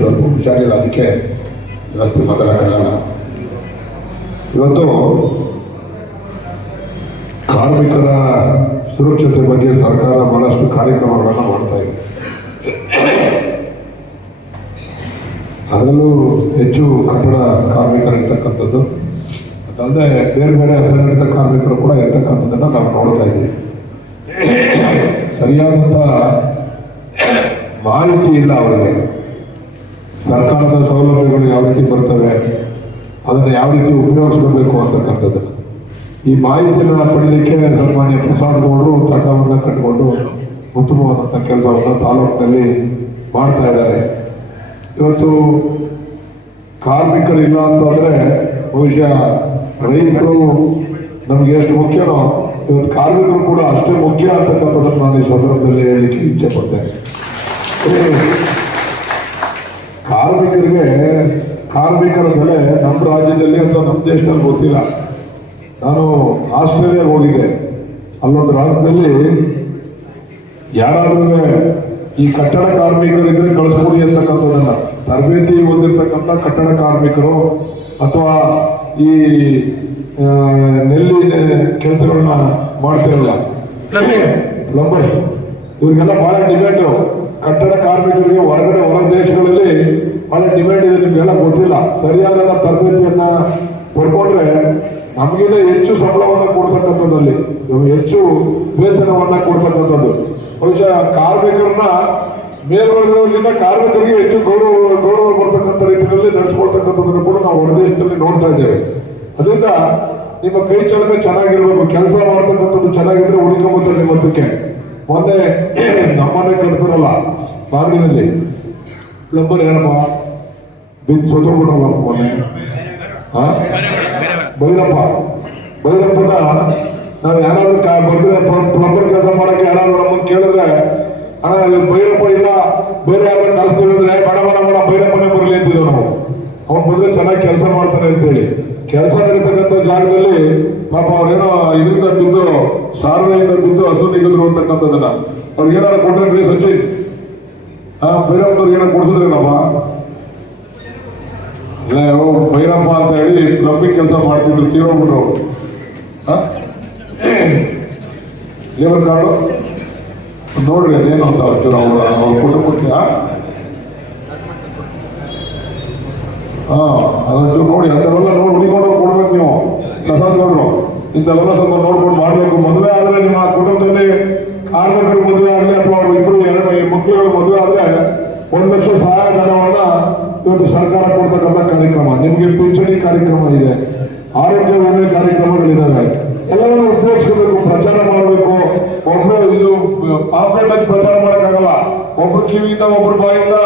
ಸ್ವಲ್ಪ ಹುಷಾರಿಲ್ಲ, ಅದಕ್ಕೆ ಜಾಸ್ತಿ ಮಾತಾಡೋಕ್ಕಾಗಲ್ಲ. ಇವತ್ತು ಕಾರ್ಮಿಕರ ಸುರಕ್ಷತೆ ಬಗ್ಗೆ ಸರ್ಕಾರ ಬಹಳಷ್ಟು ಕಾರ್ಯಕ್ರಮಗಳನ್ನು ಮಾಡ್ತಾ ಇದೆ. ಅದರಲ್ಲೂ ಹೆಚ್ಚು ಕಟ್ಟಡ ಕಾರ್ಮಿಕರಿರ್ತಕ್ಕಂಥದ್ದು, ಅದಲ್ಲದೆ ಬೇರೆ ಬೇರೆ ಅಸಂಘಟಿತ ಕಾರ್ಮಿಕರು ಕೂಡ ಇರ್ತಕ್ಕಂಥದ್ದನ್ನು ನಾವು ನೋಡ್ತಾ ಇದ್ದೀವಿ. ಸರಿಯಾದಂಥ ಮಾಹಿತಿ ಇಲ್ಲ ಅವರಿಗೆ. ಸರ್ಕಾರದ ಸೌಲಭ್ಯಗಳು ಯಾವ ರೀತಿ ಬರ್ತವೆ, ಅದನ್ನು ಯಾವ ರೀತಿ ಉಪಯೋಗಿಸ್ಕೋಬೇಕು ಅಂತಕ್ಕಂಥದ್ದು ಈ ಮಾಹಿತಿಯನ್ನು ಪಡೆಯಲಿಕ್ಕೆ ಸನ್ಮಾನ್ಯ ಪ್ರಸಾದ್ ಗೌಡರು ತಂಡವನ್ನು ಕಟ್ಟಿಕೊಂಡು ಉತ್ತಮವಾದಂಥ ಕೆಲಸವನ್ನು ತಾಲೂಕಿನಲ್ಲಿ ಮಾಡ್ತಾ ಇದ್ದಾರೆ. ಇವತ್ತು ಕಾರ್ಮಿಕರಿಲ್ಲ ಅಂತಂದರೆ ಬಹುಶಃ ರೈತರು ನಮಗೆ ಎಷ್ಟು ಮುಖ್ಯನೋ ಇವತ್ತು ಕಾರ್ಮಿಕರು ಕೂಡ ಅಷ್ಟೇ ಮುಖ್ಯ ಅಂತಕ್ಕಂಥದ್ದನ್ನು ನಾನು ಈ ಸಂದರ್ಭದಲ್ಲಿ ಹೇಳಲಿಕ್ಕೆ ಇಚ್ಛೆ ಪಡ್ತೇನೆ. ಕಾರ್ಮಿಕರ ಬೆಲೆ ನಮ್ಮ ರಾಜ್ಯದಲ್ಲಿ ಅಥವಾ ನಮ್ಮ ದೇಶದಲ್ಲಿ ಗೊತ್ತಿಲ್ಲ. ನಾನು ಆಸ್ಟ್ರೇಲಿಯಾಗೆ ಹೋಗಿದ್ದೆ. ಅಲ್ಲೊಂದು ರಾಜ್ಯದಲ್ಲಿ ಯಾರಾದ್ರೂ ಈ ಕಟ್ಟಡ ಕಾರ್ಮಿಕರಿದ್ರೆ ಕಳಿಸ್ಕೊಡಿ ಅಂತಕ್ಕಂಥದ್ದನ್ನ, ತರಬೇತಿ ಹೊಂದಿರತಕ್ಕಂಥ ಕಟ್ಟಡ ಕಾರ್ಮಿಕರು ಅಥವಾ ಈ ನೆಲ್ಲಿ ಕೆಲಸಗಳನ್ನ ಮಾಡ್ತಿರಲ್ಲ ಪ್ಲಂಬರ್ಸ್, ಇವ್ರಿಗೆಲ್ಲ ಬಹಳ ಡಿಮ್ಯಾಂಡು. ಕಟ್ಟಡ ಕಾರ್ಮಿಕರಿಗೆ ಹೊರ ದೇಶಗಳಲ್ಲಿ ಬಹಳ ಡಿಮ್ಯಾಂಡ್ ಇದೆ. ನಿಮಗೆಲ್ಲ ಗೊತ್ತಿಲ್ಲ. ಸರಿಯಾದ ತರಬೇತಿಯನ್ನ ಪಡ್ಕೊಂಡ್ರೆ ನಮಗಿಂತ ಹೆಚ್ಚು ಸಂಬಳವನ್ನು ಕೊಡ್ತಕ್ಕಂಥದ್ದಲ್ಲಿ, ಹೆಚ್ಚು ವೇತನವನ್ನ ಕೊಡ್ತಕ್ಕಂಥದ್ದು. ಬಹುಶಃ ಕಾರ್ಮಿಕರನ್ನ ಮೇಲ್ವರ್ಗದವರಿಗಿಂತ ಕಾರ್ಮಿಕರಿಗೆ ಹೆಚ್ಚು ಗೌರವ ಬರ್ತಕ್ಕಂಥ ರೀತಿಯಲ್ಲಿ ನಡೆಸ್ಕೊಳ್ತಕ್ಕಂಥದ್ದನ್ನು ಕೂಡ ನಾವು ಹೊರದೇಶದಲ್ಲಿ ನೋಡ್ತಾ ಇದ್ದೇವೆ. ಅದರಿಂದ ನಿಮ್ಮ ಕೈ ಚಳಕ ಚೆನ್ನಾಗಿರ್ಬೇಕು, ಕೆಲಸ ಮಾಡ್ತಕ್ಕಂಥದ್ದು ಚೆನ್ನಾಗಿದ್ರೆ ಹುಡುಕೊಂಬತ್ತಾರೆ ನಿಮ್ಮ ಹತ್ತಕ್ಕೆ. ಮೊನ್ನೆ ನಮ್ಮನೆ ಕಟ್ಬಿಡಲ್ಲ ಬಾಗಿಲಿನಲ್ಲಿ ಪ್ಲಂಬರ್ ಯಾರಪ್ಪ ಸೊತ್ತೋಗ್ಬಿಟ್ರಲ್ಲ ಮೊನ್ನೆ, ಭೈರಪ್ಪನ ನಾವು ಯಾರಾದ್ರೂ ಬಂದ್ರೆ ಪ್ಲಂಬರ್ ಕೆಲಸ ಮಾಡಕ್ಕೆ ಯಾರಾದ್ರೂ ನಮ್ಮನ್ನು ಕೇಳಿದ್ರೆ, ಅಣ್ಣ ಭೈರಪ್ಪ ಇಲ್ಲ ಬೇರೆ ಯಾರು ಕಲಿಸ್ತೀವಿ ಅಂದ್ರೆ ಬೇಡ ಭೈರಪ್ಪನೇ ಬರಲಿ ಅಂತಿದ್ದೇವೆ ನಾವು. ಅವ್ನು ಬಂದ್ರೆ ಚೆನ್ನಾಗಿ ಕೆಲಸ ಮಾಡ್ತಾನೆ ಅಂತೇಳಿ. ಕೆಲಸ ನಡೀತಕ್ಕಂಥ ಜಾಗದಲ್ಲಿ ಪಾಪ ಅವ್ರೇನೋ ಇದರಿಂದ ಬಿದ್ದು ಸಾರ್ವೆಯಿಂದ ಬಿದ್ದು ಹಸು ನಿಗಿದ್ರು ಅಂತಕ್ಕಂಥದ್ದನ್ನ ಅವ್ರಿಗೆ ಏನಾರು ಕೊಟ್ರೆ ಸಚಿನ್ ಭೈರಪ್ಪನವ್ರಿಗೆ ಏನಾರು ಕೊಡ್ಸಿದ್ರೇನಪ್ಪ? ಭೈರಪ್ಪ ಅಂತ ಹೇಳಿ ಪ್ಲಂಬಿಂಗ್ ಕೆಲಸ ಮಾಡ್ತಿದ್ರು, ತೀರೋಗ್ಬಿಟ್ರು. ಲೇಬರ್ ಕಾರ್ಡು ನೋಡ್ರಿ ಅದೇನು ಅಂತ ಒಂಚೂರು ಅವ್ರ ಕುಟುಂಬಕ್ಕೆ ಅದೊಂಚೂರು ನೋಡಿ. ಅಂಥವೆಲ್ಲ ನೋಡಿ ಹುಡುಕೊಂಡು ಕೊಡ್ಬೇಕು ನೀವು. ಪ್ರಸಾದ್ ಗೌಡ್ರು ಇಂಥವೆಲ್ಲ ಸ್ವಲ್ಪ ನೋಡ್ಕೊಂಡು ಮಾಡ್ಬೇಕು. ಮದುವೆ ಆದ್ರೆ ನಿಮ್ಮ ಕುಟುಂಬದಲ್ಲಿ ಕಾರ್ಮಿಕರು ಮದುವೆ ಆಗಲಿ ಅಥವಾ ಅವ್ರು ಇಬ್ಬರು ಮಕ್ಕಳುಗಳು ಮದುವೆ ಆದ್ರೆ 1 ಲಕ್ಷ ಸಹಾಯಧನವನ್ನ ಇವತ್ತು ಸರ್ಕಾರ ಕೊಡ್ತಕ್ಕಂಥ ಕಾರ್ಯಕ್ರಮ, ನಿಮ್ಗೆ ಪಿಂಚಣಿ ಕಾರ್ಯಕ್ರಮ ಇದೆ, ಆರೋಗ್ಯ ವಿಮೆ ಕಾರ್ಯಕ್ರಮಗಳಿದ್ದಾವೆ. ಎಲ್ಲವನ್ನೂ ಉಪಯೋಗಿಸಬೇಕು, ಪ್ರಚಾರ ಮಾಡಬೇಕು. ಒಬ್ಬರು ಇದು ಪಾಂಪ್ಲೆಟ್ ಆಗಿ ಪ್ರಚಾರ ಮಾಡೋಕ್ಕಾಗಲ್ಲ. ಒಬ್ರು ಕಿವಿಯಿಂದ ಒಬ್ರು ಬಾಯಿಂದ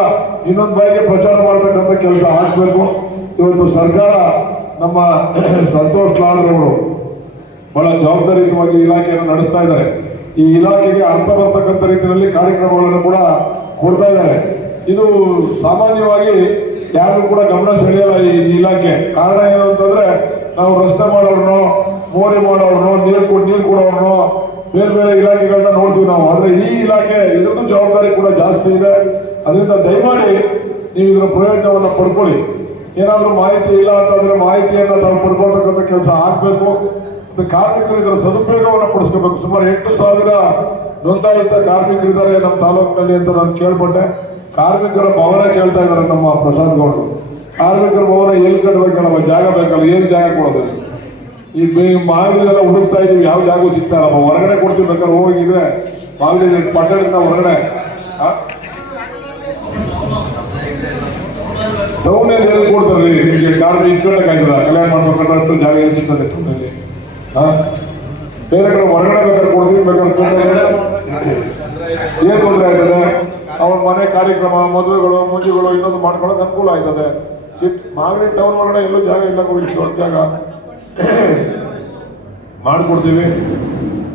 ಇನ್ನೊಂದು ಬಾಯಿಗೆ ಪ್ರಚಾರ ಮಾಡ್ತಕ್ಕಂಥ ಕೆಲಸ ಆಗ್ಬೇಕು. ಇವತ್ತು ಸರ್ಕಾರ ನಮ್ಮ ಸಂತೋಷ್ ಲಾಲ್ ಅವರು ಬಹಳ ಜವಾಬ್ದಾರಿಯುತವಾಗಿ ಇಲಾಖೆಯನ್ನು ನಡೆಸ್ತಾ ಇದ್ದಾರೆ. ಈ ಇಲಾಖೆಗೆ ಅರ್ಥ ಬರ್ತಕ್ಕಂಥ ರೀತಿಯಲ್ಲಿ ಕಾರ್ಯಕ್ರಮಗಳನ್ನು ಕೂಡ ಕೊಡ್ತಾ ಇದ್ದಾರೆ. ಇದು ಸಾಮಾನ್ಯವಾಗಿ ಯಾರು ಕೂಡ ಗಮನ ಸೆಳೆಯಲ್ಲ ಈ ಇಲಾಖೆ. ಕಾರಣ ಏನು ಅಂತಂದ್ರೆ, ನಾವು ರಸ್ತೆ ಮಾಡೋರ್ನೋ ಮೋರಿ ಮಾಡೋರ್ನೋ ನೀರು ಕೊಡೋರ್ನೋ ಬೇರೆ ಬೇರೆ ಇಲಾಖೆಗಳನ್ನ ನೋಡ್ತೀವಿ ನಾವು. ಆದ್ರೆ ಈ ಇಲಾಖೆ ಇದ್ರದ್ದು ಜವಾಬ್ದಾರಿ ಕೂಡ ಜಾಸ್ತಿ ಇದೆ. ಅದರಿಂದ ದಯಮಾಡಿ ನೀವು ಇದರ ಪ್ರಯೋಜನವನ್ನು ಪಡ್ಕೊಳ್ಳಿ. ಏನಾದರೂ ಮಾಹಿತಿ ಇಲ್ಲ ಅಂತಂದ್ರೆ ಮಾಹಿತಿಯನ್ನ ತಾವು ಪಡ್ಕೊಳ್ತಕ್ಕಂಥ ಕೆಲಸ ಆಗ್ಬೇಕು. ಕಾರ್ಮಿಕರು ಇದರ ಸದುಪಯೋಗವನ್ನು ಪಡಿಸ್ಕೋಬೇಕು. ಸುಮಾರು 8,000 ನೋಂದಾಯಿತ ಕಾರ್ಮಿಕರಿದ್ದಾರೆ ನಮ್ಮ ತಾಲೂಕಿನಲ್ಲಿ ಅಂತ ನಾನು ಕೇಳ್ಪಟ್ಟೆ. ಕಾರ್ಮಿಕರ ಭವನ ಕೇಳ್ತಾ ಇದ್ದಾರೆ ನಮ್ಮ ಪ್ರಸಾದ್ ಗೌಡರು. ಕಾರ್ಮಿಕರ ಭವನ ಎಲ್ಲಿ ಕಟ್ಟಬೇಕಲ್ಲ, ಜಾಗ ಬೇಕಲ್ಲ, ಏನು ಜಾಗ ಕೊಡೋದು? ಈ ಮಾಗಡಿಯೆಲ್ಲ ಹುಡುಕ್ತಾ ಇದೀವಿ, ಯಾವ ಜಾಗ ಸಿಗ್ತಾರಪ್ಪ. ಹೊರಗಡೆ ಕೊಡ್ತೀವಿ ಬೇಕಾದ್ರೆ ಹೋಗಿದ್ರೆ ಮಾಗಡಿ ಪಟ್ಟಣದಿಂದ ಹೊರಗಡೆ ಟೌನಲ್ಲಿ ಎಲ್ಲಿ ಕೊಡ್ತಾರೆ ನಿಮಗೆ? ಕಾರ್ಮಿಕ ಇಟ್ಕೊಳ್ಳೋಕ್ಕಾಗಿಲ್ಲ, ಕಲ್ಯಾಣ ಮಾಡ್ಬೇಕಂದ್ರೆ ಜಾಗ ಎಲ್ಲಿ ಸಿಗ್ತದೆ ಟೌನಲ್ಲಿ? ಬೇರೆ ಕಡೆ ಹೊರಗಡೆ ಬೇಕಾದ್ರೆ ಕೊಡ್ತೀವಿ, ಬೇಕಾದ್ರೆ ಏನ್ ತೊಂದರೆ ಆಯ್ತದೆ? ಅವ್ರ ಮನೆ ಕಾರ್ಯಕ್ರಮ, ಮದುವೆಗಳು, ಮುಂಜಿಗಳು ಇನ್ನೊಂದು ಮಾಡ್ಕೊಳ್ಳೋಕೆ ಅನುಕೂಲ ಆಯ್ತದೆ. ಮಾಗಡಿ ಟೌನ್ ಒಳಗಡೆ ಎಲ್ಲೂ ಜಾಗ ಇಲ್ಲ, ದೊಡ್ಡ ಜಾಗ ಮಾಡಿಕೊಡ್ತೀವಿ.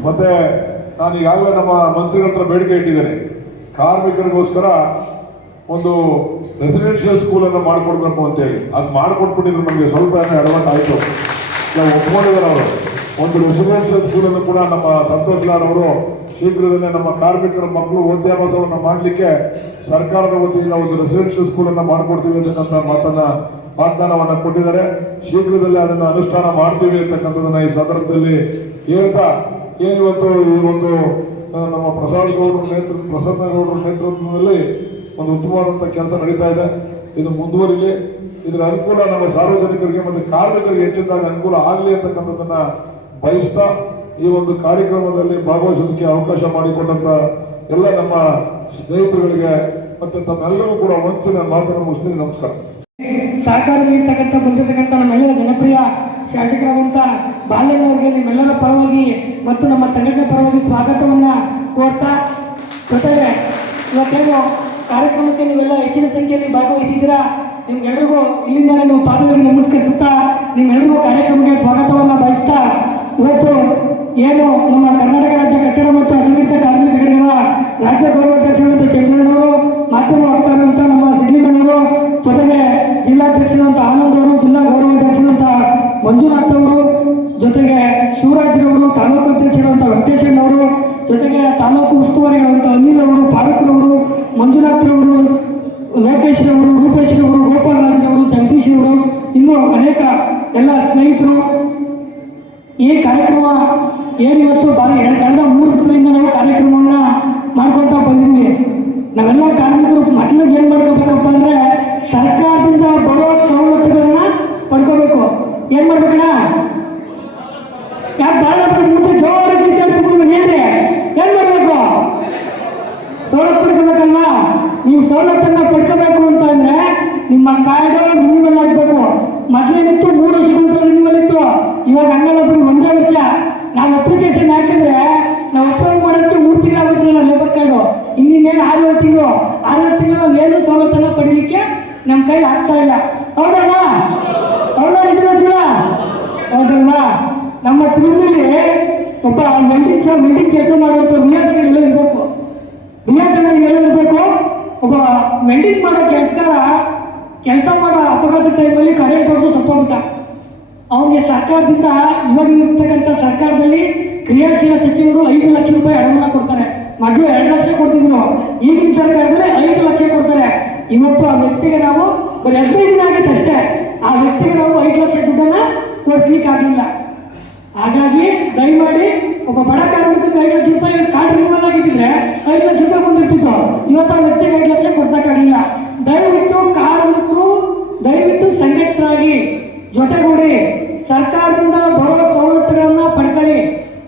ಮತ್ತೆ ನಾನು ಈಗಾಗಲೇ ನಮ್ಮ ಮಂತ್ರಿಗಳ ಹತ್ರ ಬೇಡಿಕೆ ಇಟ್ಟಿದ್ದೇನೆ. ಕಾರ್ಮಿಕರಿಗೋಸ್ಕರ ಒಂದು ರೆಸಿಡೆನ್ಷಿಯಲ್ ಸ್ಕೂಲನ್ನು ಮಾಡಿಕೊಡ್ಬೇಕು ಅಂತೇಳಿ. ಅದು ಮಾಡಿಕೊಟ್ಬಿಟ್ಟಿದ್ರು. ನಮಗೆ ಸ್ವಲ್ಪ ಅಡವಟ್ ಆಯಿತು, ಒಪ್ಕೊಂಡಿದ್ದಾರೆ ಅವರು. ಒಂದು ರೆಸಿಡೆನ್ಷಿಯಲ್ ಸ್ಕೂಲನ್ನು ಕೂಡ ನಮ್ಮ ಸಂತೋಷ್ ಲಾಲ್ ಅವರು ಶೀಘ್ರದಲ್ಲೇ ನಮ್ಮ ಕಾರ್ಮಿಕರ ಮಕ್ಕಳು ವಿದ್ಯಾಭ್ಯಾಸವನ್ನು ಮಾಡಲಿಕ್ಕೆ ಸರ್ಕಾರದ ವತಿಯಿಂದ ಒಂದು ರೆಸಿಡೆನ್ಷಿಯಲ್ ಸ್ಕೂಲನ್ನು ಮಾಡಿಕೊಡ್ತೀವಿ ಅಂತಕ್ಕಂಥ ವಾಗ್ದಾನವನ್ನು ಕೊಟ್ಟಿದ್ದಾರೆ. ಶೀಘ್ರದಲ್ಲೇ ಅದನ್ನು ಅನುಷ್ಠಾನ ಮಾಡ್ತೀವಿ ಅಂತಕ್ಕಂಥದ್ದನ್ನ ಈ ಸಂದರ್ಭದಲ್ಲಿ ಹೇಳ್ತಾ, ಏನಿವತ್ತು ಈ ಒಂದು ನಮ್ಮ ಪ್ರಸಾದ್ ಗೌಡರ ನೇತೃತ್ವದಲ್ಲಿ ಒಂದು ಉತ್ತಮವಾದಂಥ ಕೆಲಸ ನಡೀತಾ ಇದೆ. ಇದು ಮುಂದುವರಿಲಿ, ಇದರ ಅನುಕೂಲ ನಮ್ಮ ಸಾರ್ವಜನಿಕರಿಗೆ ಮತ್ತು ಕಾರ್ಮಿಕರಿಗೆ ಹೆಚ್ಚಿನದಾಗಿ ಅನುಕೂಲ ಆಗಲಿ ಅಂತಕ್ಕಂಥದ್ದನ್ನ ಬಯಸ್ತಾ ಈ ಒಂದು ಕಾರ್ಯಕ್ರಮದಲ್ಲಿ ಭಾಗವಹಿಸೋದಕ್ಕೆ ಅವಕಾಶ ಮಾಡಿಕೊಟ್ಟಂತ ಎಲ್ಲ ನಮ್ಮ ಸ್ನೇಹಿತರುಗಳಿಗೆ ಮತ್ತೆ ತಮ್ಮೆಲ್ಲರೂ ಕೂಡ ವಂಚನೆ ಮಾತನ್ನು ಮುಗಿಸ್ತೀನಿ. ನಮಸ್ಕಾರ. ಸಹಕಾರ ನೀಡ್ತಕ್ಕಂಥ ಬಂದಿರತಕ್ಕಂಥ ನಮ್ಮೆಲ್ಲರ ಜನಪ್ರಿಯ ಶಾಸಕರಾದಂಥ ಬಾಲಣ್ಣವರಿಗೆ ನಿಮ್ಮೆಲ್ಲರ ಪರವಾಗಿ ಮತ್ತು ನಮ್ಮ ಸಂಘಟನೆ ಪರವಾಗಿ ಸ್ವಾಗತವನ್ನು ಕೋರ್ತಾ, ಜೊತೆಗೆ ಇವತ್ತೇನು ಕಾರ್ಯಕ್ರಮಕ್ಕೆ ನೀವೆಲ್ಲ ಹೆಚ್ಚಿನ ಸಂಖ್ಯೆಯಲ್ಲಿ ಭಾಗವಹಿಸಿದ್ದೀರಾ, ನಿಮ್ಗೆಲ್ರಿಗೂ ಇಲ್ಲಿಂದಲೇ ನೀವು ಪಾದಗಳಿಗೆ ನಮಸ್ಕರಿಸುತ್ತಾ ನಿಮ್ಮೆಲ್ಲರಿಗೂ ಕಾರ್ಯಕ್ರಮಕ್ಕೆ ಸ್ವಾಗತವನ್ನು ಬಯಸ್ತಾ, ಇವತ್ತು ಏನು ನಮ್ಮ ಕರ್ನಾಟಕ ರಾಜ್ಯ ಕಟ್ಟಡ ಮತ್ತು ಅಸಂಘಟಿತ ಕಾರ್ಮಿಕ ಘಟಕಗಳ ರಾಜ್ಯ ಗೌರವಾಧ್ಯಕ್ಷರಾದಂಥ ಚಂದ್ರಣ್ಣವರು, ಮಾಧ್ಯಮ ವಕ್ತಾರರಂಥ ನಮ್ಮ ಸಿಡ್ಲಿಮಣ್ಣವರು, ಜೊತೆಗೆ ಜಿಲ್ಲಾಧ್ಯಕ್ಷರಾದಂಥ ಆನಂದ್ ಅವರು, ಜಿಲ್ಲಾ ಗೌರವಾಧ್ಯಕ್ಷರಾದಂಥ ಮಂಜುನಾಥ್ ಅವರು, ಜೊತೆಗೆ ಶಿವರಾಜ್ರವರು, ತಾಲೂಕು ಅಧ್ಯಕ್ಷರಾದಂಥ ವೆಂಕಟೇಶಣ್ಣವರು, ಜೊತೆಗೆ ತಾಲೂಕು ಉಸ್ತುವಾರಿಗಳಾದಂಥ ಅನಿಲ್ ಅವರು, ಪಾರಕರವರು, ಮಂಜುನಾಥ್ರವರು, ಲೋಕೇಶ್ ರವರು, ರೂಪೇಶ್ ರವರು, ಗೋಪಾಲ್ ರಾಜ್ರವರು, ಜಗದೀಶ್ ಅವರು, ಇನ್ನೂ ಅನೇಕ ಎಲ್ಲ ಸ್ನೇಹಿತರು. ಈ ಕಾರ್ಯಕ್ರಮ ಏನಿವತ್ತು ಕಳೆದ 3 ದಿವಸದಿಂದ ನಾವು ಕಾರ್ಯಕ್ರಮವನ್ನು ಮಾಡ್ಕೊಳ್ತಾ ಬಂದಿದ್ವಿ. ನಾವೆಲ್ಲ ಕಾರ್ಮಿಕರು ಮೊದಲಿಗೆ ಏನು ಮಾಡ್ಕೋಬೇಕಪ್ಪ ಅಂದರೆ ಸರ್ಕಾರದಿಂದ ಬರೋ ಸವಲತ್ತುಗಳನ್ನ ಪಡ್ಕೋಬೇಕು. ಏನು ಮಾಡ್ಬೇಕಣ್ಣ? ಯಾಕೆ ಬಾಳ ಮುಂಚೆ ಜೋರ ಹೇಳ್ರಿ, ಏನು ಮಾಡಬೇಕು? ಸವಲತ್ತು ಪಡ್ಕೋಬೇಕಲ್ಲ. ನೀವು ಸವಲತ್ತನ್ನು ಪಡ್ಕೋಬೇಕು ಅಂತ ಅಂದರೆ ನಿಮ್ಮ ಕಾರ್ಡ್ ರಿನ್ಯೂವಲ್ ಆಗಬೇಕು. ಮೊದಲೇನಿತ್ತು 3 ವರ್ಷಕ್ಕೊಂದ್ಸಲ ರಿನ್ಯೂವಲ್ ಇತ್ತು, ಇವಾಗ ಹಂಗಲ್ಲ ಬಿಡಿ, 1 ವರ್ಷ. ನಾವು ಅಪ್ಲಿಕೇಶನ್ ಹಾಕಿದ್ರೆ ನಾವು ಅಪ್ಲೈ ಮಾಡೋಕ್ಕೆ 3 ತಿಂಗಳಾಗುತ್ತೆ ನಾವು ಲೇಬರ್ ಕಾರ್ಡು. ಇನ್ನೇನು 6 ತಿಂಗಳು ನಾವು ಏನು ಸವಲತ್ತನ್ನು ಪಡೀಲಿಕ್ಕೆ ನಮ್ಮ ಕೈಲಿ ಆಗ್ತಾ ಇಲ್ಲ. ಹೌದಲ್ವಾ? ಹೌದಲ್ವಾ? ನಮ್ಮ ಟೀಮ್ನಲ್ಲಿ ಒಬ್ಬ ವೆಲ್ಡಿಂಗ್ ಕೆಲಸ ಮಾಡುವಂಥ ರಿಯಾಜನೆಲ್ಲ ಇರಬೇಕು. ಒಬ್ಬ ವೆಲ್ಡಿಂಗ್ ಮಾಡೋ ಕೆಲಸ ಮಾಡೋ ಅಪಘಾತ ಟೈಮಲ್ಲಿ ಕರೆಂಟ್ ಹೊಡೆದು ಸತ್ತೋಗ್ಬಿಟ್ಟ. ಅವನಿಗೆ ಸರ್ಕಾರದಿಂದ ಇವಾಗ ಇರ್ತಕ್ಕಂಥ ಸರ್ಕಾರದಲ್ಲಿ ಕ್ರಿಯಾಶೀಲ ಸಚಿವರು 5 ಲಕ್ಷ ರೂಪಾಯಿ ಹಣವನ್ನು ಕೊಡ್ತಾರೆ. ಮೊದಲು 2 ಲಕ್ಷ ಕೊಡ್ತಿದ್ರು, ಈಗಿನ ಸರ್ಕಾರದಲ್ಲಿ 5 ಲಕ್ಷ ಕೊಡ್ತಾರೆ. ಇವತ್ತು ಆ ವ್ಯಕ್ತಿಗೆ ನಾವು ಬರೀ 15 ದಿನ ಆಗಿತ್ತು ಅಷ್ಟೇ, ಆ ವ್ಯಕ್ತಿಗೆ ನಾವು 5 ಲಕ್ಷ ದುಡ್ಡನ್ನು ಕೊಡ್ಲಿಕ್ಕೆ ಆಗಲಿಲ್ಲ. ಹಾಗಾಗಿ ದಯಮಾಡಿ ಒಬ್ಬ ಬಡ ಕಾರ್ಮಿಕರಿಗೆ 5 ಲಕ್ಷ ರೂಪಾಯಿ ಕಾರ್ಡ್ ರಿನ್ಯೂವಲ್ ಆಗಿದ್ದರೆ 5 ಲಕ್ಷ ರೂಪಾಯಿ ಬಂದಿರ್ತಿತ್ತು. ಇವತ್ತು ಆ ವ್ಯಕ್ತಿಗೆ 5 ಲಕ್ಷ ಕೊಡ್ಸೋಕ್ಕಾಗಲಿಲ್ಲ. ದಯವಿಟ್ಟು ಕಾರ್ಮಿಕರು ಸಂಘಟಿತರಾಗಿ ಜೊತೆಗೂಡಿ ಸರ್ಕಾರದಿಂದ ಬರೋ ಸವಲತ್ತುಗಳನ್ನ ಪಡ್ಕೊಳ್ಳಿ.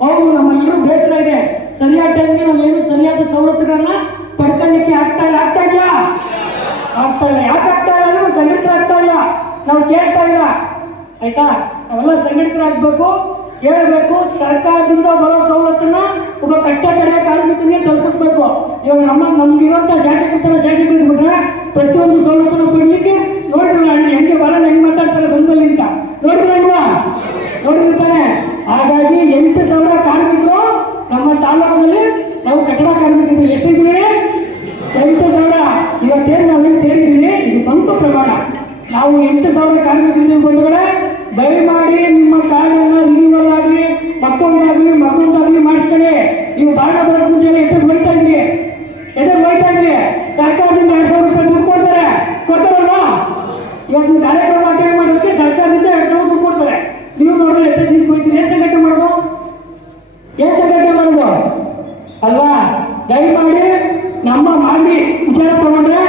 ಹೌದು, ನಮ್ಮೆಲ್ಲರೂ ಬೇಸರ ಇದೆ, ಸರಿಯಾದ ಟೈಮ್ಗೆ ನಾವೇನು ಸರಿಯಾದ ಸವಲತ್ತುಗಳನ್ನ ಪಡ್ಕೊಳ್ಳಿಕ್ಕೆ ಆಗ್ತಾ ಇಲ್ಲ. ಯಾಕೆ ಆಗ್ತಾ ಇಲ್ಲ ಅಂದ್ರೆ ಸಂಘಟಿತರಾಗ್ತಾ ಇಲ್ಲ, ನಾವು ಕೇಳ್ತಾ ಇಲ್ಲ. ಆಯ್ತಾ? ನಾವೆಲ್ಲ ಸಂಘಟಿತರಾಗಬೇಕು, ಕೇಳಬೇಕು. ಸರ್ಕಾರದಿಂದ ಬರೋ ಸವಲತ್ತನ್ನ ಒಬ್ಬ ಕಡೆ ಕಾರ್ಮಿಕರಿಗೆ ತಲುಪಿಸ್ಬೇಕು. ಇವಾಗ ನಮ್ಗಿರುವಂಥ ಶಾಸಕರು ಬಿಟ್ರೆ ಪ್ರತಿಯೊಂದು ಸವಲತ್ತನ್ನು ಪಡಲಿಕ್ಕೆ ನೋಡಿದ್ರಲ್ಲ ಹೆಂಗೆ ಬರೋಣ, ಹೆಂಗೆ ಮಾತಾಡ್ತಾರೆ ಸಂದಲ್ಲಿ ಅಂತ ನೋಡಿರ್ತಾನೆ. ಹಾಗಾಗಿ 8,000 ಕಾರ್ಮಿಕರು ನಮ್ಮ ತಾಲೂಕಿನಲ್ಲಿ ನಾವು ಕಟ್ಟಡ ಕಾರ್ಮಿಕರು ಎಷ್ಟಿದ್ದೀವಿ? 8,000. ಇವತ್ತೇನು ನಾವೇನು ಸೇರಿದ್ದೀವಿ ಇದು ಸ್ವಂತ ಪ್ರಮಾಣ. ನಾವು 8,000 ಕಾರ್ಮಿಕರಿಗೆ ಬಂಧುಗಳೇ, ದಯಮಾಡಿ ನಿಮ್ಮ ಕಾರ್ಡನ್ನು ರಿನ್ಯೂವಲ್ ಆಗಲಿ ಮತ್ತೊಂದಾಗಲಿ ಮಾಡಿಸ್ಕೊಳ್ಳಿ. ನೀವು ಬಾಣ ಬರೋಕ್ಕೆ ಮುಂಚೆ ಎಷ್ಟೊತ್ತು ಹೋಯ್ತಾ ಇದ್ರಿ ಸರ್ಕಾರದಿಂದ 2,000 ರೂಪಾಯಿ ದುಡ್ಡು ಕೊಡ್ತಾರಲ್ವಾ? ಇವಾಗ ನೀವು ಕಾರ್ಯಕ್ರಮ ಅಟೆಂಡ್ ಮಾಡೋದಕ್ಕೆ ಸರ್ಕಾರದಿಂದ 2,000 ದುಡ್ಡು ಕೊಡ್ತಾರೆ. ನೀವು ನೋಡಿದ್ರೆ ಎಷ್ಟು ನಿಂತ್ಕೊಳ್ತೀರಿ? ಏನು ಸಂಘಟನೆ ಮಾಡೋದು ಅಲ್ವಾ? ದಯಮಾಡಿ ನಮ್ಮ ಮಾನ್ಯ ವಿಚಾರ ತಗೊಂಡ್ರೆ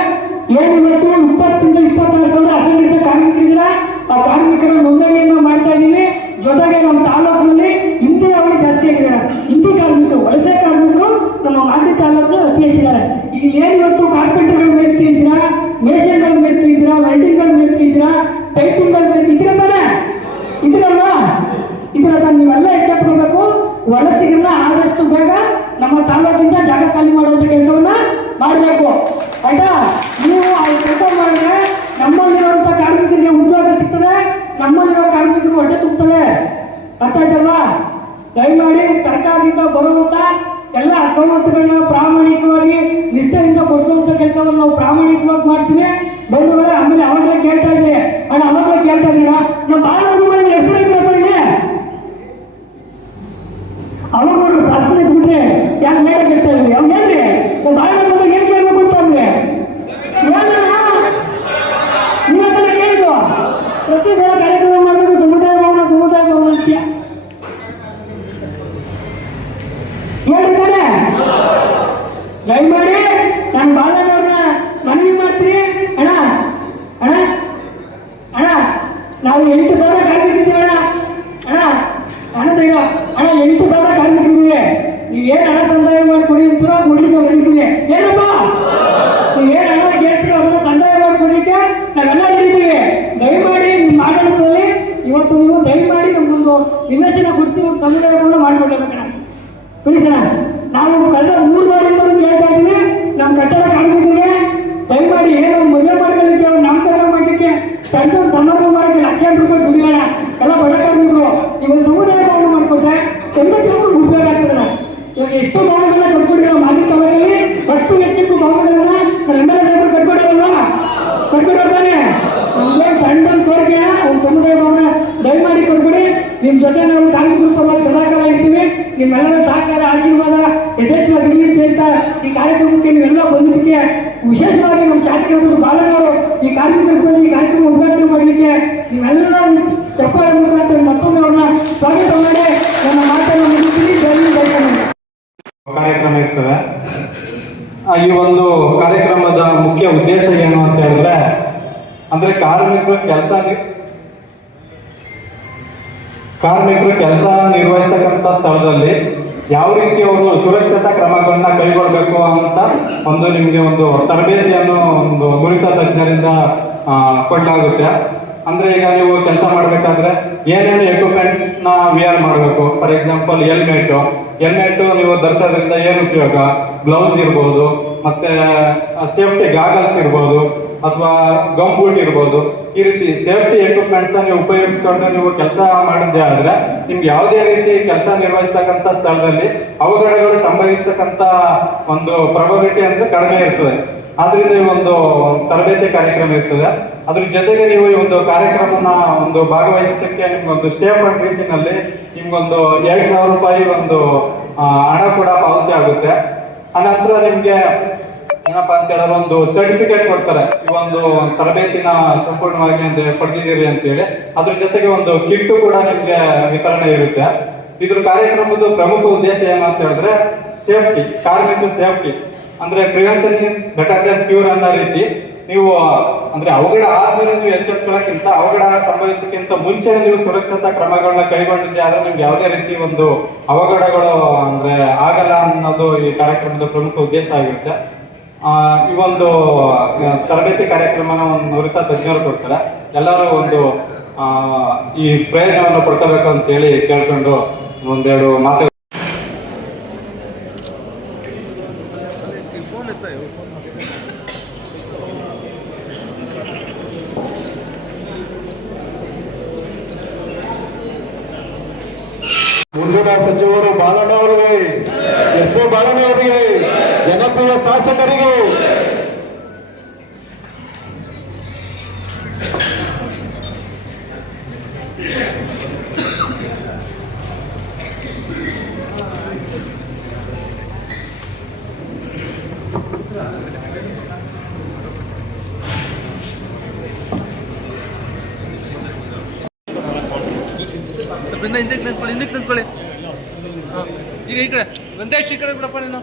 ಏನಿವತ್ತು 20 ರಿಂದ 26,000 ಅಸಂಘಟಿತ ಕಾರ್ಮಿಕರಿದ್ದೀರಾ, ಆ ಕಾರ್ಮಿಕರ ನೋಂದಣಿಯನ್ನು ಮಾಡ್ತಾ ಇದ್ದೀವಿ. ಜೊತೆಗೆ ನಮ್ಮ ತಾಲೂಕಿನಲ್ಲಿ ಹಿಂದಿ ಅವಳಿ ಜಾಸ್ತಿ ಆಗಿದ್ದಾರೆ. ಹಿಂದಿ ಕಾರ್ಮಿಕರು, ವಲಸೆ ಕಾರ್ಮಿಕರು ನಮ್ಮ ಮಾನ್ಯ ತಾಲೂಕಿನಲ್ಲಿ ಅತಿ ಹೆಚ್ಚಿದ್ದಾರೆ. ಈಗ ಏನಿವತ್ತು ಕಾರ್ಪೆಂಟರ್ಗಳ ಮೇಸ್ತ್ರಿ ಇದ್ದೀರಾ, ಮೇಷನ್ಗಳ ಮೇಸ್ತ್ರಿ ಇದ್ದೀರಾ, ವೆಲ್ಡಿಂಗ್ಗಳ ಮೇಸ್ತ್ರಿ ಇದ್ದೀರಾ, ಪೇಂಟಿಂಗ್ಗಳ ಮೇಸ್ತ್ರಿ ಇದ್ದೀರಾ ತಾನೆ? ಇದ್ದೀರಲ್ವಾ? ನೀವೆಲ್ಲ ಎಚ್ಚೆತ್ಕೋಬೇಕು. ವಲಸಿಗರನ್ನ ಆದಷ್ಟು ಬೇಗ ನಮ್ಮ ತಾಲೂಕಿಂದ ಜಾಗ ಖಾಲಿ ಮಾಡುವಂಥ ಕೆಲಸವನ್ನ ಮಾಡಬೇಕು. ಆಯ್ತಾ? ನೀವು ಆ ಕೆಲಸ ಮಾಡಿದ್ರೆ ನಮ್ಮಲ್ಲಿರುವಂಥ ಕಾರ್ಮಿಕರಿಗೆ ಉದ್ಯೋಗ ಸಿಗ್ತದೆ, ನಮ್ಮಲ್ಲಿರೋ ಕಾರ್ಮಿಕರು ಹೊಟ್ಟೆ ತುಂಬುತ್ತದೆ. ಅರ್ಥ ಆಯ್ತಲ್ವಾ? ದಯಮಾಡಿ ಸರ್ಕಾರದಿಂದ ಬರುವಂಥ ಎಲ್ಲ ಸವಲತ್ತುಗಳನ್ನ ಪ್ರಾಮಾಣಿಕವಾಗಿ ನಿಷ್ಠೆಯಿಂದ ಕೊಡಿಸುವಂಥ ಕೆಲಸವನ್ನು ನಾವು ಪ್ರಾಮಾಣಿಕವಾಗಿ ಮಾಡ್ತೀವಿ ಬಂಧುಗಳೇ. ಆಮೇಲೆ ಅವಾಗಲೇ ಕೇಳ್ತಾ ಇದ್ರಿ ನಮ್ಮ ಭಾಳ ಹೆಸರು ಇನ್ನಷ್ಟು ನಾವು ಗುರುತಿಸಿ ಒಂದು ಸಮುದಾಯವನ್ನು ಮಾಡಿಕೊಡ್ಲೇಬೇಕಣ್ಣ. ಪ್ಲೀಸ್ ಅಣ್ಣ, ನಾವು ಕಳೆದ 3 ವಾರದಿಂದ ಕೇಳ್ತಾ ಇದ್ದೀನಿ, ನಮ್ಮ ಕಟ್ಟಡ ಕಾರ್ಮಿಕರಿಗೆ ದಯಮಾಡಿ ಏನೋ ಒಂದು ಮದುವೆ ಮಾಡ್ಕೊಳ್ಳಿಕ್ಕೆ, ಒಂದು ನಾಮಕರಣ ಮಾಡಲಿಕ್ಕೆ, ಸಣ್ಣ ಸಮಾರಂಭ ಮಾಡೋಕ್ಕೆ ಲಕ್ಷಾಂತರ ರೂಪಾಯಿ ದುಡಿಯೋಣ. ಎಲ್ಲ ಬಡ ಕಾರ್ಮಿಕರು ಈ ಒಂದು ಸಮುದಾಯವನ್ನು ಮಾಡಿಕೊಟ್ರೆ ಖಂಡಿತವಾಗೂ ಉಪಯೋಗ ಆಗ್ತದಣ್ಣ. ಇವಾಗ ಎಷ್ಟು ಭವನಗಳನ್ನ ಕಟ್ಕೊಂಡಿರೋ ಮಾನ್ಯ ಸಭೆಯಲ್ಲಿ ಅಷ್ಟು ಹೆಚ್ಚು ಭವನಗಳನ್ನ ನಮ್ಮ ಕಟ್ಕೊಂಡಿರಲ್ಲ, ಕಟ್ಕೊಂಡಿರ್ತಾನೆ. ನಮ್ಗೆ ಸಣ್ಣ ಕೋರಿಕೆನ ಒಂದು ಸಮುದಾಯ ಭವನ ದಯಮಾಡಿ ಕೊಟ್ಬಿಡಿ. ನಿಮ್ಮ ಜೊತೆ ನಾವು ಕಾರ್ಮಿಕರ ಪರವಾಗಿ ಸದಾಕಾಲ ಇರ್ತೀವಿ. ನಿಮ್ಮೆಲ್ಲರ ಸಹಕಾರ ಆಶೀರ್ವಾದ ಯಥೇಚ್ಛವಾಗಿರಲಿ ಅಂತ ಹೇಳ್ತಾ ಈ ಕಾರ್ಯಕ್ರಮಕ್ಕೆ ನೀವೆಲ್ಲ ಬಂದಿದ್ದಕ್ಕೆ ವಿಶೇಷವಾಗಿ ನಮ್ಮ ಶಾಸಕರು ಬಾಲಣ್ಣವರು ಈ ಕಾರ್ಮಿಕರಿಗೆ ಬಂದು ಈ ಕಾರ್ಯಕ್ರಮ ಉದ್ಘಾಟನೆ ಮಾಡಲಿಕ್ಕೆ ನೀವೆಲ್ಲ ಚಪ್ಪಾಳೆ ಮುಖಾಂತರ ಮತ್ತೊಮ್ಮೆ ಅವ್ರನ್ನ ಸ್ವಾಗತ ಮಾಡಿ ನನ್ನ ಮಾತನ್ನು ಮುಗಿಸ್ತೀನಿ. ಕಾರ್ಯಕ್ರಮ ಇರ್ತದೆ. ಈ ಒಂದು ಕಾರ್ಯಕ್ರಮದ ಮುಖ್ಯ ಉದ್ದೇಶ ಏನು ಅಂತ ಹೇಳಿದ್ರೆ, ಅಂದ್ರೆ ಕಾರ್ಮಿಕರು ಕೆಲಸ ನಿರ್ವಹಿಸ್ತಕ್ಕಂಥ ಸ್ಥಳದಲ್ಲಿ ಯಾವ ರೀತಿ ಅವರು ಸುರಕ್ಷತಾ ಕ್ರಮಗಳನ್ನ ಕೈಗೊಳ್ಳಬೇಕು ಅಂತ ಒಂದು ನಿಮಗೆ ಒಂದು ತರಬೇತಿಯನ್ನು ಒಂದು ನುರಿತ ತಜ್ಞರಿಂದ ಕೊಡಲಾಗುತ್ತೆ. ಅಂದ್ರೆ ಈಗ ನೀವು ಕೆಲಸ ಮಾಡಬೇಕಾದ್ರೆ ಏನೇನು ಎಕ್ವಿಪ್ಮೆಂಟ್ನ ವಿಯರ್ ಮಾಡಬೇಕು. ಫಾರ್ ಎಕ್ಸಾಂಪಲ್ ಹೆಲ್ಮೆಟ್ ನೀವು ಧರಿಸೋದ್ರಿಂದ ಏನು ಉಪಯೋಗ, ಗ್ಲೌಸ್ ಇರ್ಬೋದು, ಮತ್ತೆ ಸೇಫ್ಟಿ ಗಾಗಲ್ಸ್ ಇರ್ಬೋದು, ಅಥವಾ ಗಮ್ ಬೂಟ್ ಇರ್ಬೋದು. ಈ ರೀತಿ ಸೇಫ್ಟಿ ಎಕ್ವಿಪ್ಮೆಂಟ್ಸ್ ನೀವು ಉಪಯೋಗಿಸ್ಕೊಂಡು ನೀವು ಕೆಲಸ ಮಾಡಿದ್ದೆ ಆದ್ರೆ ನಿಮ್ಗೆ ಯಾವುದೇ ರೀತಿ ಕೆಲಸ ನಿರ್ವಹಿಸ್ತಕ್ಕಂಥ ಸ್ಥಳದಲ್ಲಿ ಅವಘಡಗಳು ಸಂಭವಿಸ್ತಕ್ಕಂಥ ಒಂದು ಪ್ರೊಬಬಿಲಿಟಿ ಅಂದ್ರೆ ಕಡಿಮೆ ಇರ್ತದೆ. ಆದ್ರಿಂದ ಈ ಒಂದು ತರಬೇತಿ ಕಾರ್ಯಕ್ರಮ ಇರ್ತದೆ. ಅದ್ರ ಜೊತೆಗೆ ನೀವು ಈ ಒಂದು ಕಾರ್ಯಕ್ರಮನ ಒಂದು ಭಾಗವಹಿಸೋದಕ್ಕೆ ನಿಮ್ಗೊಂದು ಸ್ಟೇ ಫಂಡ್ ರೀತಿನಲ್ಲಿ ನಿಮ್ಗೊಂದು 2,000 ರೂಪಾಯಿ ಒಂದು ಹಣ ಕೂಡ ಪಾವತಿ ಆಗುತ್ತೆ. ಅನಂತರ ನಿಮ್ಗೆ ಏನಪ್ಪಾ ಅಂತ ಹೇಳಿದ್ರೆ ಒಂದು ಸರ್ಟಿಫಿಕೇಟ್ ಕೊಡ್ತಾರೆ, ಈ ಒಂದು ತರಬೇತಿನ ಸಂಪೂರ್ಣವಾಗಿ ಪಡೆದಿದ್ದೀರಿ ಅಂತೇಳಿ. ಅದ್ರ ಜೊತೆಗೆ ಒಂದು ಕಿಟ್ಟು ಕೂಡ ನಿಮ್ಗೆ ವಿತರಣೆ ಇರುತ್ತೆ. ಇದ್ರ ಕಾರ್ಯಕ್ರಮದ ಪ್ರಮುಖ ಉದ್ದೇಶ ಏನು ಅಂತ ಹೇಳಿದ್ರೆ ಸೇಫ್ಟಿ, ಕಾರ್ಮಿಕ ಸೇಫ್ಟಿ. ಅಂದ್ರೆ prevention is better than cure ಅನ್ನೋ ರೀತಿ ನೀವು ಅಂದ್ರೆ ಅವಘಡ ಆದ್ಮೇಲೆ ನೀವು ಎಚ್ಚೆತ್ಕೊಳ್ಳೋಕ್ಕಿಂತ ಅವಘಡ ಸಂಭವಿಸೋಕ್ಕಿಂತ ಮುಂಚೆ ನೀವು ಸುರಕ್ಷತಾ ಕ್ರಮಗಳನ್ನ ಕೈಗೊಂಡಿದ್ದೆ ಆದ್ರೆ ನಿಮ್ಗೆ ಯಾವುದೇ ರೀತಿ ಒಂದು ಅವಘಡಗಳು ಅಂದ್ರೆ ಆಗಲ್ಲ ಅನ್ನೋದು ಈ ಕಾರ್ಯಕ್ರಮದ ಪ್ರಮುಖ ಉದ್ದೇಶ ಆಗಿರುತ್ತೆ. ಈ ಒಂದು ತರಬೇತಿ ಕಾರ್ಯಕ್ರಮನ ಒಂದು ನುರಿತ ತಜ್ಞರು ಕೊಡ್ತಾರೆ. ಎಲ್ಲರೂ ಒಂದು ಈ ಪ್ರಯೋಜನವನ್ನು ಪಡ್ಕೋಬೇಕು ಅಂತ ಹೇಳಿ ಕೇಳ್ಕೊಂಡು ಒಂದೆರಡು ಮಾತು. ಮುಂದಿನ ಸಚಿವರು ಬಾಲಣ್ಣವರಿಗೆ, ಎಸ್.ಎ. ಬಾಲಣ್ಣವರಿಗೆ, ಜನಪ್ರಿಯ ಶಾಸಕರಿಗೆ ಹಿಂದಕ್ಕೆ ನಿಂತ್ಕೊಳ್ಳಿ. ಈಗ ಈ ಕಡೆ ಒಂದೇ ಈ ಕಡೆ ಬಿಡಪ್ಪ ನೀನು.